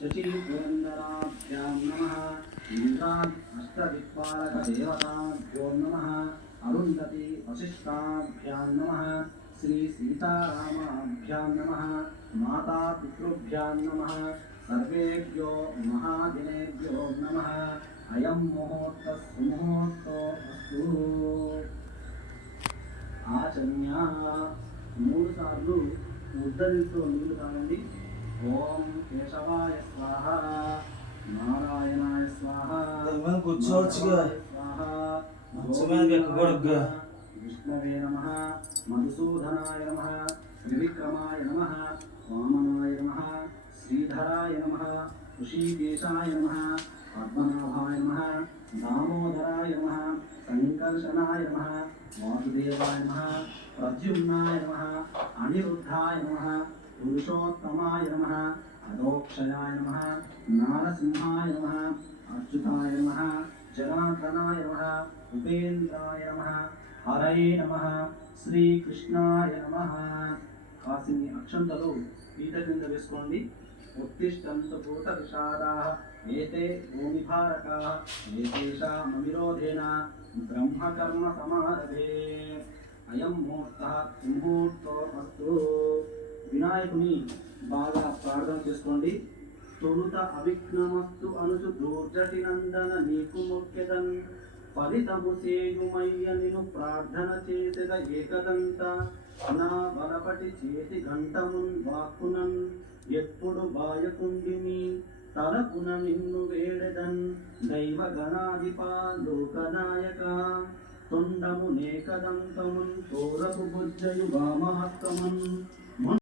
शची पुरंदराभ्यां नमः इंद्राद अष्टदिक्पालक देवताभ्यो नमः अरुंधति वशिष्ठाभ्यां नमः श्री सीतारामाभ्यां नमः माता पितृभ्यां नमः सर्वेभ्यो महादिनेभ्यो नमः अयं मुहूर्तः सुमुहूर्तो अस्तु आचम्य मूడు సార్లు ఉద్ధరిస్తూ నీళ్లు తాగండి ఓం కేశవాయ స్వాహ నారాయణాయ స్వాహ కూర్చోవచ్చుగా విష్ణవే నమః మధుసూదనాయ నమః త్రివిక్రమాయ నమః వామనాయ నమః శ్రీధరాయ నమః ఋషికేశాయ నమః పద్మనాభాయ నమః దామోదరాయ నమః సంకర్షణాయ నమః వాసుదేవాయ నమః ప్రద్యుమ్నాయ నమః అనిరుద్ధాయ నమః పురుషోత్తమాయ నమః అదోక్షయాయ నమః నారసింహాయ నమః అచ్యుతాయ నమః జనార్దనాయ నమః ఉపేంద్రాయ నమః హరయే నమః శ్రీకృష్ణాయ నమః. కాసిని అక్షంతలు పీట కింద వేసుకోండి. ఉత్తిష్టంతు భూత విషాదాః ఏతే భూమిభారకాః ఏతేషామవిరోధేన బ్రహ్మకర్మ సమారభే అయం ముహూర్తః సుముహూర్తో అస్తు. వినాయకుని బాగా ప్రార్థన చేసుకోండి. తొలుత అవిఘ్నమస్తు అనుచు దూర్జటి నందన నీకు మొక్కెదన్ ఫలితము సేయుమయ్య నిను ప్రార్థన చేసెద ఏకదంత నా బలపటి చేతి గంటమున్ వాక్కునన్ ఎప్పుడు బాయకుండిని తలపున నిన్ను వేడెదన్ దైవ గణాధిపా లోకనాయక తొండము నేకదంతమున్ తోరపు బుజ్జయు వామహస్తమున్